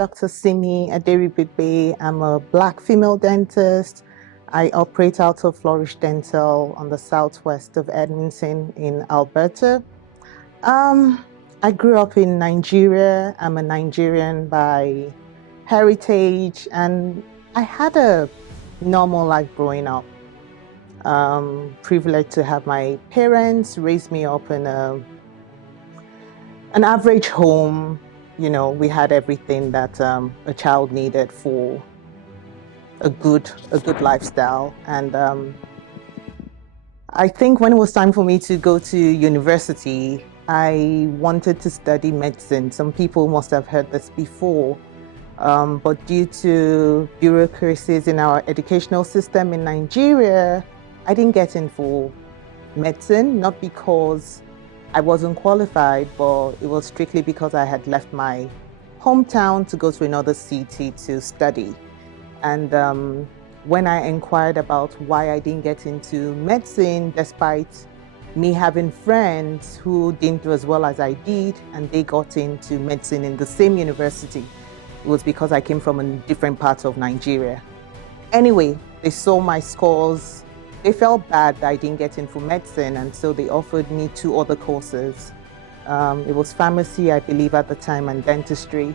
Dr. Simi Aderibigbe. I'm a Black female dentist. I operate out of Flourish Dental on the southwest of Edmonton in Alberta. Um, I grew up in Nigeria. I'm a Nigerian by heritage, and I had a normal life growing up. Privileged to have my parents raise me up in an average home. You know, we had everything that a child needed for a good lifestyle. And I think when it was time for me to go to university, I wanted to study medicine. Some people must have heard this before, but due to bureaucracies in our educational system in Nigeria, I didn't get in for medicine, not because I wasn't qualified, but it was strictly because I had left my hometown to go to another city to study. And when I inquired about why I didn't get into medicine, despite me having friends who didn't do as well as I did, and they got into medicine in the same university, it was because I came from a different part of Nigeria. Anyway, they saw my scores. They felt bad that I didn't get in for medicine, and so they offered me 2 other courses. It was pharmacy, I believe, at the time, and dentistry.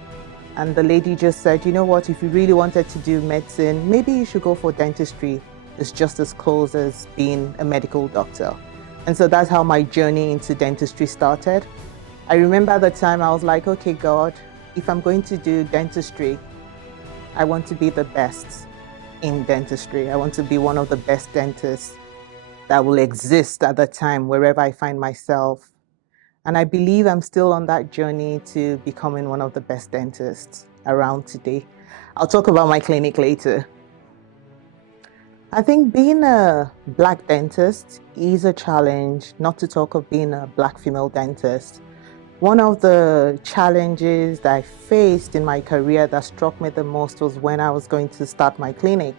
And the lady just said, you know what, if you really wanted to do medicine, maybe you should go for dentistry. It's just as close as being a medical doctor. And so that's how my journey into dentistry started. I remember at the time I was like, okay, God, if I'm going to do dentistry, I want to be the best in dentistry. I want to be one of the best dentists that will exist at the time, wherever I find myself. And I believe I'm still on that journey to becoming one of the best dentists around today. I'll talk about my clinic later. I think being a Black dentist is a challenge, not to talk of being a Black female dentist. One of the challenges that I faced in my career that struck me the most was when I was going to start my clinic.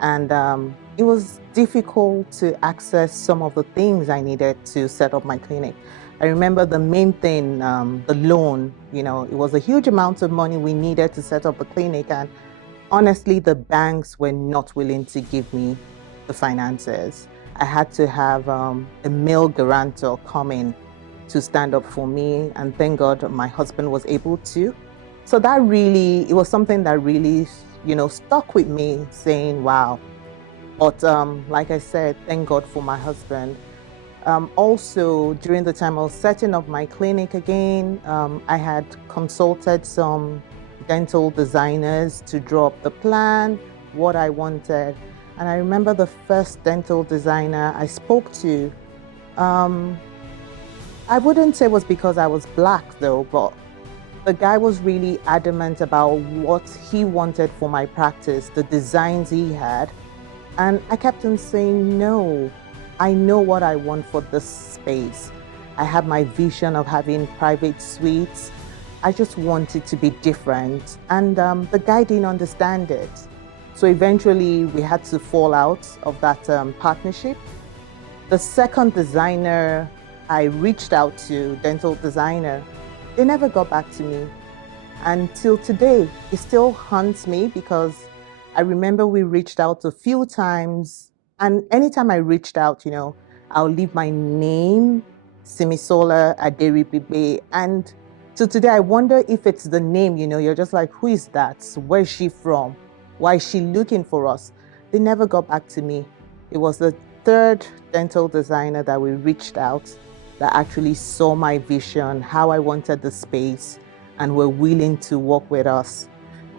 And it was difficult to access some of the things I needed to set up my clinic. I remember the main thing, the loan. You know, it was a huge amount of money we needed to set up a clinic, and honestly, the banks were not willing to give me the finances. I had to have a male guarantor come in to stand up for me, and thank God my husband was able to. So that really, it was something that really, you know, stuck with me, saying, wow. But like I said, thank God for my husband. Also, during the time I was setting up my clinic again, I had consulted some dental designers to draw up the plan, what I wanted. And I remember the first dental designer I spoke to, I wouldn't say it was because I was Black though, but the guy was really adamant about what he wanted for my practice, the designs he had. And I kept on saying, no, I know what I want for this space. I have my vision of having private suites. I just want it to be different. And the guy didn't understand it. So eventually we had to fall out of that partnership. The second designer I reached out to, dental designer, they never got back to me. Until today, it still haunts me because I remember we reached out a few times, and anytime I reached out, you know, I'll leave my name, Simi Aderibigbe, and so today I wonder if it's the name, you know, you're just like, who is that? Where is she from? Why is she looking for us? They never got back to me. It was the third dental designer that we reached out that actually saw my vision, how I wanted the space, and were willing to work with us.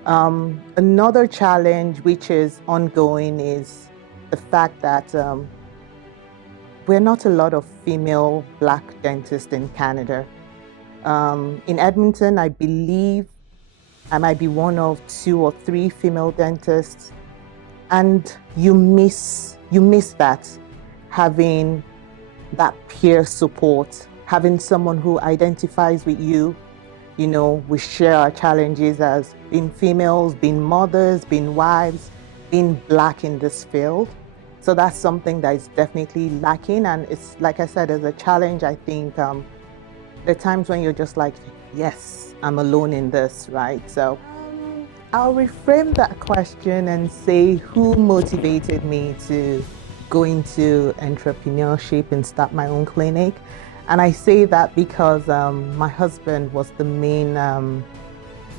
Another challenge which is ongoing is the fact that we're not a lot of female Black dentists in Canada. In Edmonton, I believe I might be one of 2 or 3 female dentists, and you miss that, having that peer support, having someone who identifies with you. You know, we share our challenges as being females, being mothers, being wives, being Black in this field. So that's something that is definitely lacking, and it's, like I said, as a challenge. I think there are times when you're just like, yes, I'm alone in this, right? So I'll reframe that question and say who motivated me to go into entrepreneurship and start my own clinic. And I say that because my husband was the main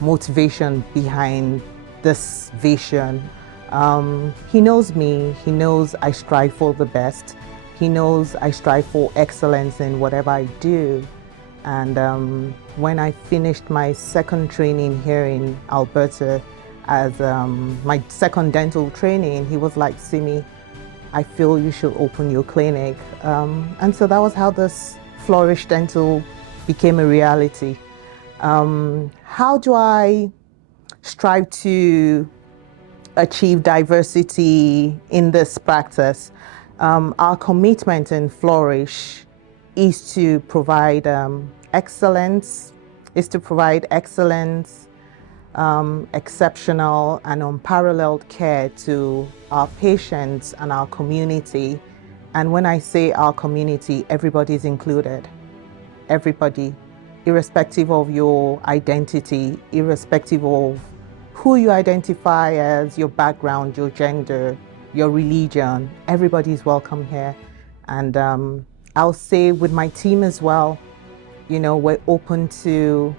motivation behind this vision. He knows me, he knows I strive for the best, he knows I strive for excellence in whatever I do. And when I finished my second training here in Alberta as my second dental training, he was like, Simi, I feel you should open your clinic. And so that was how this Flourish Dental became a reality. How do I strive to achieve diversity in this practice? Our commitment in Flourish is to provide excellence, exceptional and unparalleled care to our patients and our community. And when I say our community, everybody is included. Everybody, irrespective of your identity, irrespective of who you identify as, your background, your gender, your religion, everybody is welcome here. And I'll say with my team as well, we're open to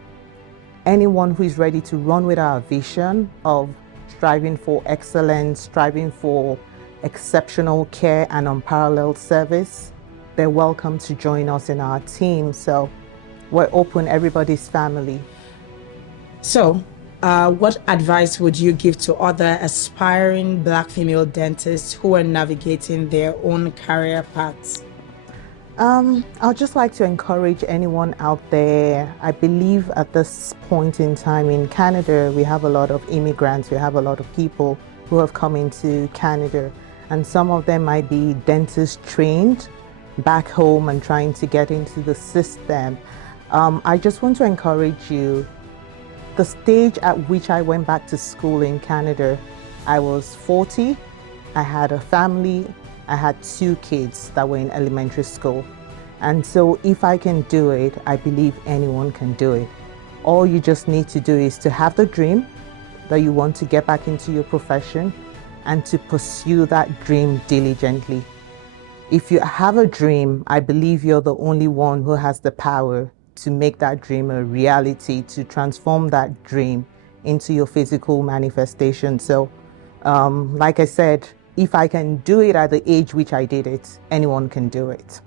anyone who is ready to run with our vision of striving for excellence, striving for exceptional care and unparalleled service. They're welcome to join us in our team. So we're open, everybody's family. So, what advice would you give to other aspiring Black female dentists who are navigating their own career paths? I'd just like to encourage anyone out there. I believe at this point in time in Canada, we have a lot of immigrants, we have a lot of people who have come into Canada, and some of them might be dentist trained back home and trying to get into the system. I just want to encourage you. The stage at which I went back to school in Canada, I was 40, I had a family, I had 2 kids that were in elementary school. And so if I can do it, I believe anyone can do it. All you just need to do is to have the dream that you want to get back into your profession and to pursue that dream diligently. If you have a dream, I believe you're the only one who has the power to make that dream a reality, to transform that dream into your physical manifestation. So, like I said, if I can do it at the age which I did it, anyone can do it.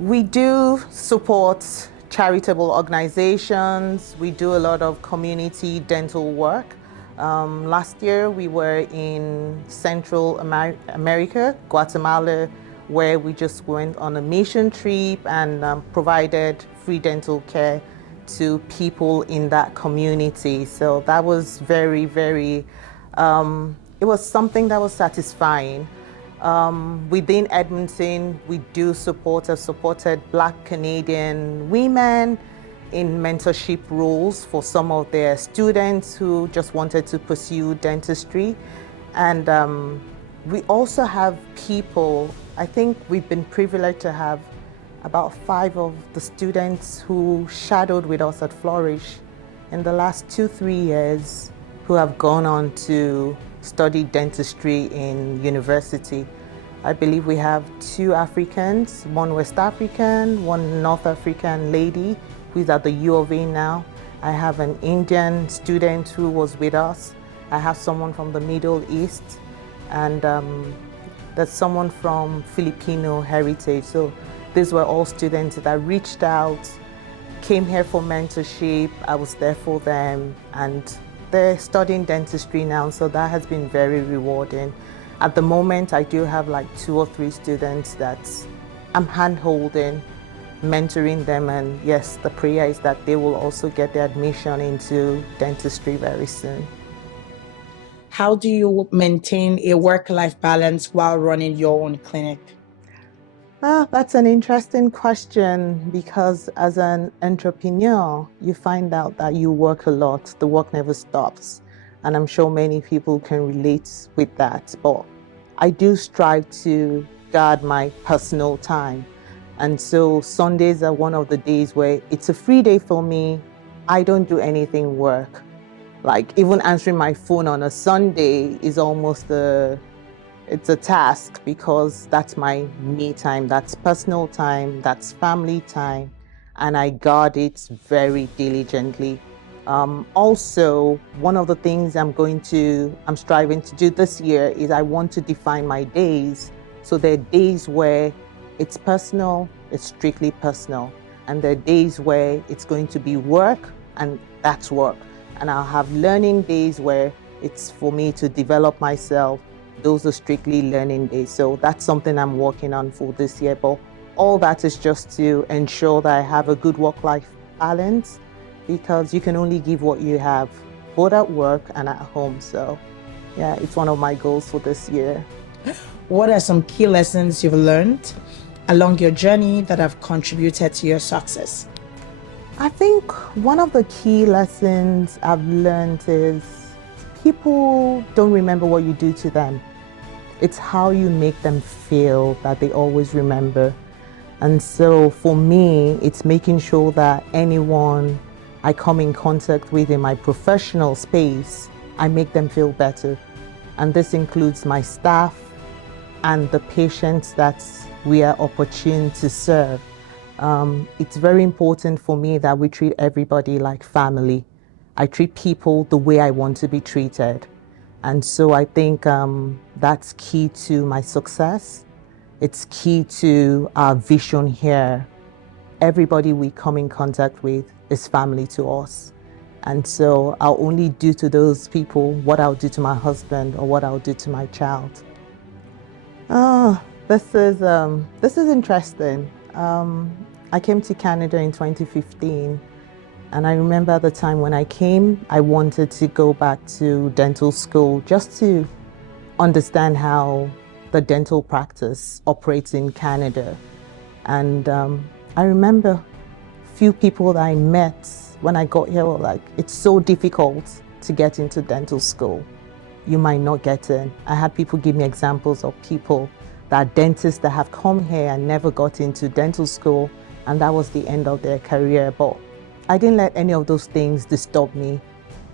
We do support charitable organizations. We do a lot of community dental work. Last year, we were in Central America, Guatemala, where we just went on a mission trip and provided free dental care to people in that community. So that was very, very, it was something that was satisfying. Within Edmonton, we do have supported Black Canadian women in mentorship roles for some of their students who just wanted to pursue dentistry. And we also have people, I think we've been privileged to have about 5 of the students who shadowed with us at Flourish in the last 2-3 years who have gone on to study dentistry in university. I believe we have 2 Africans, 1 West African, 1 North African lady who's at the U of A now. I have an Indian student who was with us. I have someone from the Middle East, and there's someone from Filipino heritage. So these were all students that reached out, came here for mentorship. I was there for them, and they're studying dentistry now, so that has been very rewarding. At the moment, I do have like 2 or 3 students that I'm hand-holding, mentoring them, and yes, the prayer is that they will also get their admission into dentistry very soon. How do you maintain a work-life balance while running your own clinic? That's an interesting question, because as an entrepreneur, you find out that you work a lot. The work never stops. And I'm sure many people can relate with that. But I do strive to guard my personal time. And so Sundays are one of the days where it's a free day for me. I don't do anything work. Like even answering my phone on a Sunday is almost it's a task, because that's my me time, that's personal time, that's family time, and I guard it very diligently. Also, one of the things I'm striving to do this year is I want to define my days. So there are days where it's personal, it's strictly personal, and there are days where it's going to be work, and that's work. And I'll have learning days where it's for me to develop myself. Those are strictly learning days. So that's something I'm working on for this year. But all that is just to ensure that I have a good work-life balance, because you can only give what you have, both at work and at home. So yeah, it's one of my goals for this year. What are some key lessons you've learned along your journey that have contributed to your success? I think one of the key lessons I've learned is people don't remember what you do to them. It's how you make them feel that they always remember. And so for me, it's making sure that anyone I come in contact with in my professional space, I make them feel better. And this includes my staff and the patients that we are opportune to serve. It's very important for me that we treat everybody like family. I treat people the way I want to be treated. And so I think that's key to my success. It's key to our vision here. Everybody we come in contact with is family to us. And so I'll only do to those people what I'll do to my husband or what I'll do to my child. Oh, this is interesting. I came to Canada in 2015, and I remember at the time when I came, I wanted to go back to dental school just to understand how the dental practice operates in Canada. And I remember few people that I met when I got here were like, it's so difficult to get into dental school. You might not get in. I had people give me examples of people that are dentists that have come here and never got into dental school, and that was the end of their career. But I didn't let any of those things disturb me.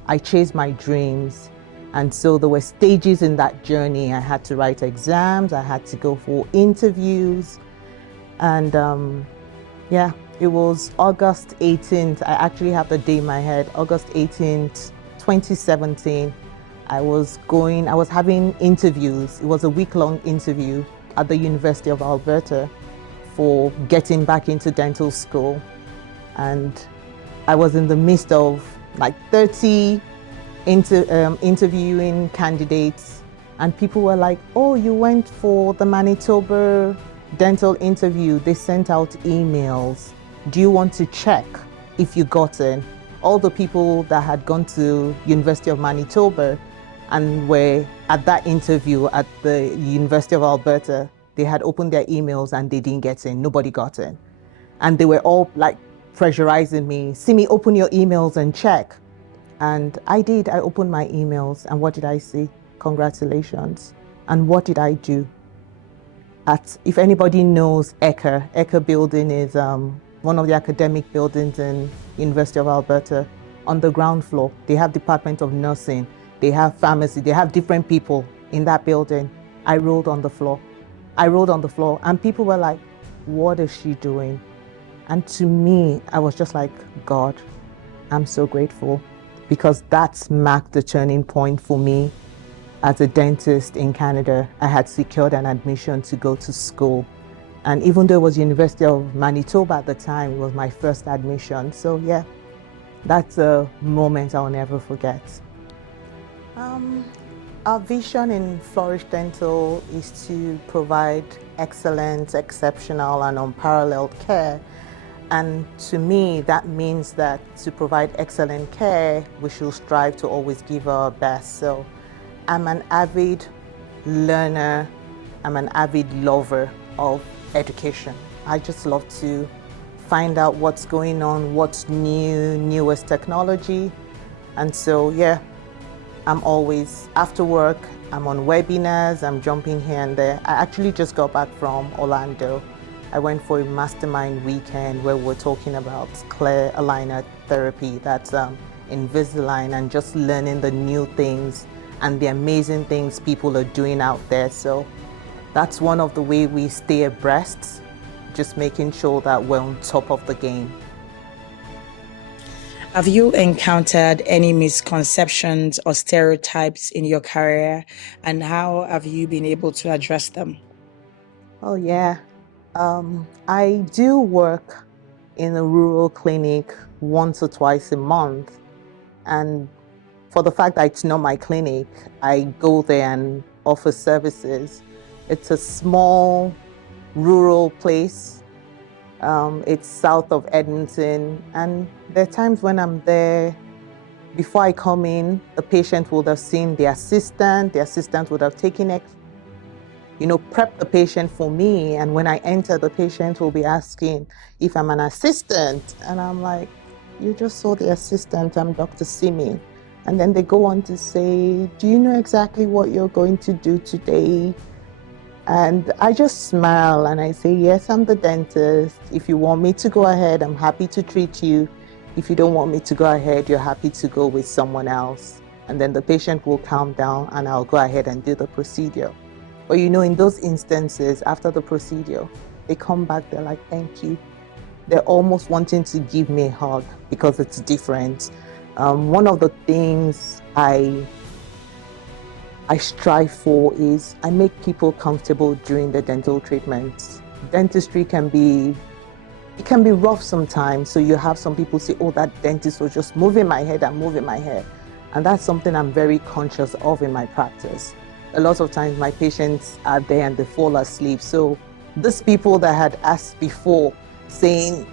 I chased my dreams. And so there were stages in that journey. I had to write exams, I had to go for interviews. And yeah, it was August 18th. I actually have the day in my head, August 18th, 2017. I was having interviews. It was a week-long interview at the University of Alberta for getting back into dental school. And I was in the midst of like 30 interviewing candidates, and people were like, oh, you went for the Manitoba dental interview. They sent out emails. Do you want to check if you got in? All the people that had gone to University of Manitoba and were at that interview at the University of Alberta, they had opened their emails and they didn't get in. Nobody got in. And they were all like pressurizing me, Simi, open your emails and check. And I did. I opened my emails, and what did I see? Congratulations. And what did I do? If anybody knows Ecker building is one of the academic buildings in University of Alberta. On the ground floor, they have Department of Nursing, they have pharmacy, they have different people in that building. I rolled on the floor. And people were like, what is she doing? And to me, I was just like, God, I'm so grateful, because that's marked the turning point for me as a dentist in Canada. I had secured an admission to go to school. And even though it was University of Manitoba at the time, it was my first admission. So yeah, that's a moment I'll never forget. Our vision in Flourish Dental is to provide excellent, exceptional, and unparalleled care. And to me, that means that to provide excellent care, we should strive to always give our best. So I'm an avid learner, I'm an avid lover of education. I just love to find out what's going on, what's new, newest technology. And so, yeah, I'm always, after work, I'm on webinars, I'm jumping here and there. I actually just got back from Orlando. I went for a mastermind weekend where we were talking about clear aligner therapy. That's Invisalign and just learning the new things and the amazing things people are doing out there. So that's one of the way we stay abreast, just making sure that we're on top of the game. Have you encountered any misconceptions or stereotypes in your career, and how have you been able to address them? Oh yeah, I do work in a rural clinic once or twice a month, and for the fact that it's not my clinic, I go there and offer services. It's a small rural place. It's south of Edmonton, and there are times when I'm there, before I come in, the patient would have seen the assistant would have taken it, prep the patient for me. And when I enter, the patient will be asking if I'm an assistant. And I'm like, you just saw the assistant, I'm Dr. Simi. And then they go on to say, do you know exactly what you're going to do today? And I just smile and I say, yes, I'm the dentist. If you want me to go ahead, I'm happy to treat you. If you don't want me to go ahead, you're happy to go with someone else. And then the patient will calm down and I'll go ahead and do the procedure. But in those instances, after the procedure, they come back, they're like, thank you. They're almost wanting to give me a hug because it's different. One of the things I strive for is I make people comfortable during the dental treatments. Dentistry can be rough sometimes. So you have some people say, oh, that dentist was just moving my head and moving my head. And that's something I'm very conscious of in my practice. A lot of times my patients are there and they fall asleep. So these people that had asked before saying,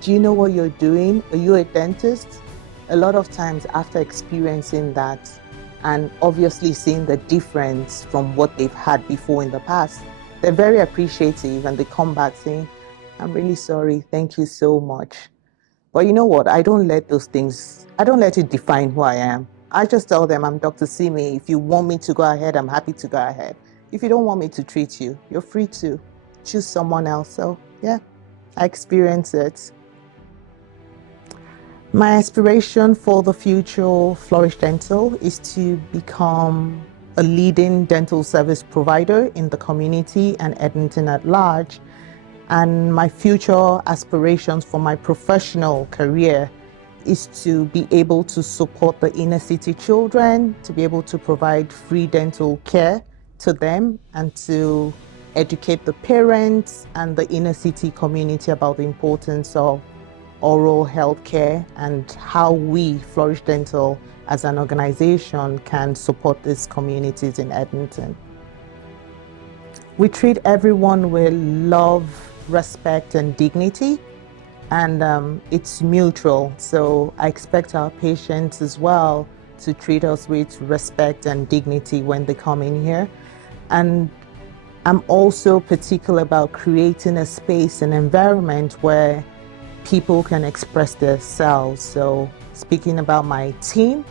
do you know what you're doing? Are you a dentist? A lot of times after experiencing that and obviously seeing the difference from what they've had before in the past, they're very appreciative and they come back saying, I'm really sorry, thank you so much. But you know what? I don't let it define who I am. I just tell them I'm Dr. Simi. If you want me to go ahead, I'm happy to go ahead. If you don't want me to treat you, you're free to choose someone else. So yeah, I experience it. My aspiration for the future Flourish Dental is to become a leading dental service provider in the community and Edmonton at large. And my future aspirations for my professional career is to be able to support the inner city children, to be able to provide free dental care to them, and to educate the parents and the inner city community about the importance of oral health care and how we, Flourish Dental, as an organization, can support these communities in Edmonton. We treat everyone with love, respect, and dignity, and it's mutual. So I expect our patients as well to treat us with respect and dignity when they come in here. And I'm also particular about creating a space, an environment where people can express themselves. So speaking about my team,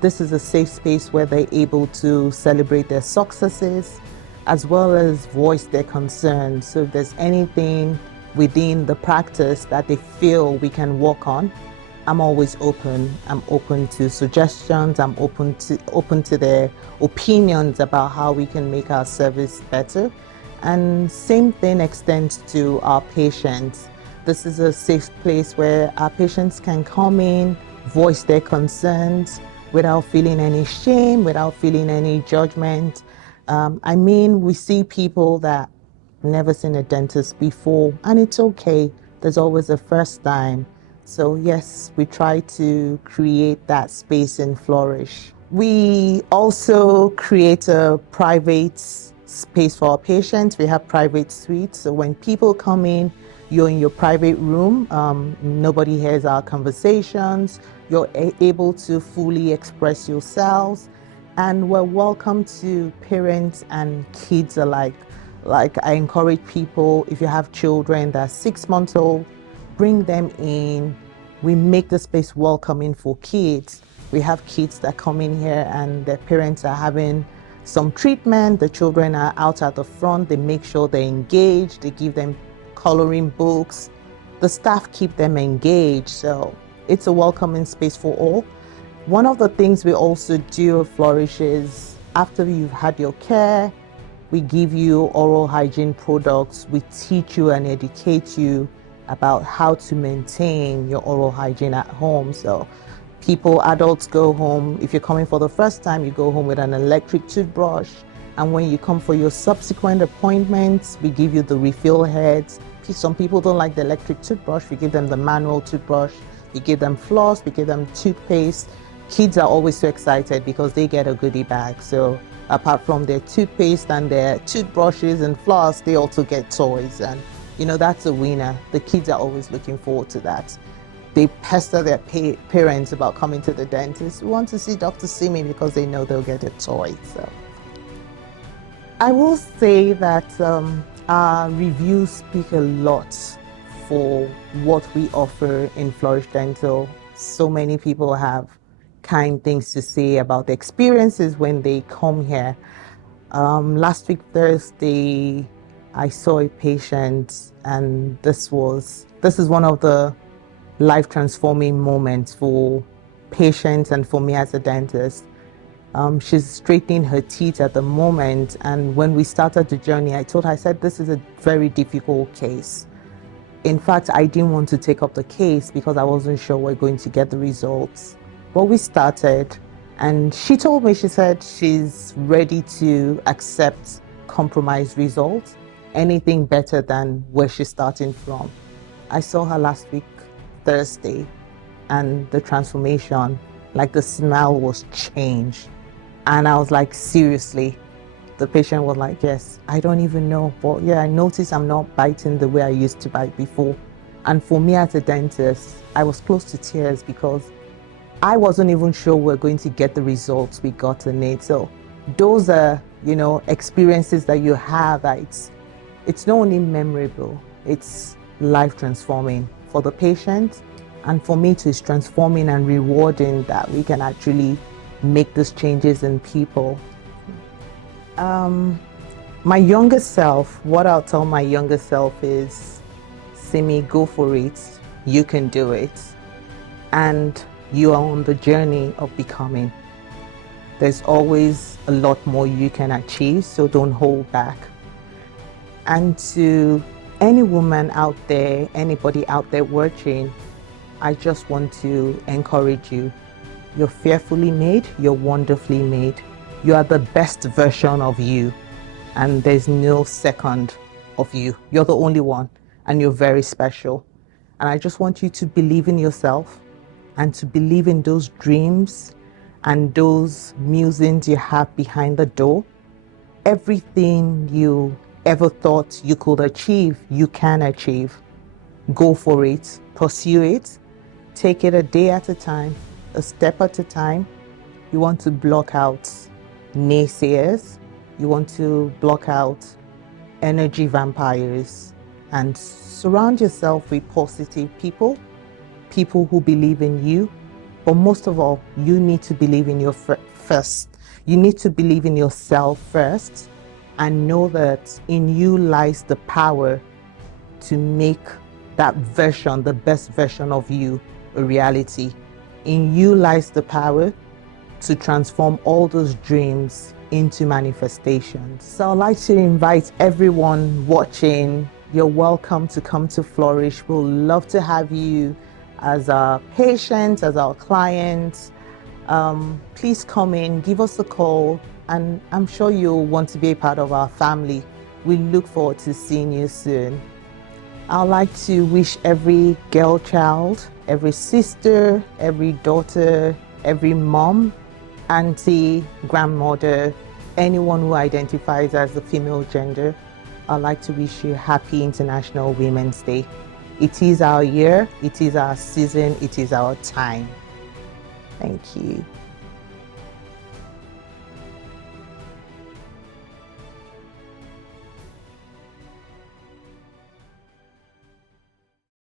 this is a safe space where they're able to celebrate their successes as well as voice their concerns. So if there's anything within the practice that they feel we can work on, I'm always open. I'm open to suggestions. I'm open to their opinions about how we can make our service better. And same thing extends to our patients. This is a safe place where our patients can come in, voice their concerns without feeling any shame, without feeling any judgment. We see people that never seen a dentist before, and it's okay. There's always a first time. So yes, we try to create that space in Flourish. We also create a private space for our patients. We have private suites. So when people come in, you're in your private room. Nobody hears our conversations. You're able to fully express yourselves. And we're welcome to parents and kids alike. Like I encourage people, if you have children that are 6 months old, bring them in. We make the space welcoming for kids. We have kids that come in here and their parents are having some treatment. The children are out at the front. They make sure they're engaged. They give them coloring books. The staff keep them engaged. So it's a welcoming space for all. One of the things we also do at Flourish is after you've had your care, we give you oral hygiene products. We teach you and educate you about how to maintain your oral hygiene at home. So adults go home, if you're coming for the first time, you go home with an electric toothbrush. And when you come for your subsequent appointments, we give you the refill heads. Some people don't like the electric toothbrush. We give them the manual toothbrush. We give them floss, we give them toothpaste. Kids are always so excited because they get a goodie bag. So apart from their toothpaste and their toothbrushes and floss, they also get toys. And that's a winner. The kids are always looking forward to that. They pester their parents about coming to the dentist. We want to see Dr. Simi because they know they'll get a toy. So I will say that our reviews speak a lot for what we offer in Flourish Dental. So many people have kind things to say about the experiences when they come here. Last week, Thursday, I saw a patient, and this is one of the life-transforming moments for patients and for me as a dentist. She's straightening her teeth at the moment, and when we started the journey, I said, this is a very difficult case. In fact, I didn't want to take up the case because I wasn't sure we're going to get the results. But we started, and she told me, she said she's ready to accept compromised results, anything better than where she's starting from. I saw her last week, Thursday, and the transformation, like the smell was changed. And I was like, seriously? The patient was like, yes, I don't even know. But yeah, I noticed I'm not biting the way I used to bite before. And for me as a dentist, I was close to tears because I wasn't even sure we're going to get the results we got in it. So those are, experiences that you have that it's not only memorable, it's life transforming for the patient. And for me too, it's transforming and rewarding that we can actually make these changes in people. My younger self, what I'll tell my younger self is, Simi, go for it. You can do it. And you are on the journey of becoming. There's always a lot more you can achieve, so don't hold back. And to any woman out there, anybody out there watching, I just want to encourage you. You're fearfully made, you're wonderfully made. You are the best version of you, and there's no second of you. You're the only one, and you're very special. And I just want you to believe in yourself and to believe in those dreams and those musings you have behind the door. Everything you ever thought you could achieve, you can achieve. Go for it, pursue it, take it a day at a time, a step at a time. You want to block out naysayers, you want to block out energy vampires, and surround yourself with positive people who believe in you. But most of all, you need to believe in first. You need to believe in yourself first and know that in you lies the power to make that version, the best version of you, a reality. In you lies the power to transform all those dreams into manifestations. So I'd like to invite everyone watching, you're welcome to come to Flourish. We'll love to have you as our patient, as our client. Please come in, give us a call, and I'm sure you'll want to be a part of our family. We look forward to seeing you soon. I'd like to wish every girl child, every sister, every daughter, every mom, auntie, grandmother, anyone who identifies as a female gender, I'd like to wish you happy International Women's Day. It is our year, it is our season, it is our time. Thank you.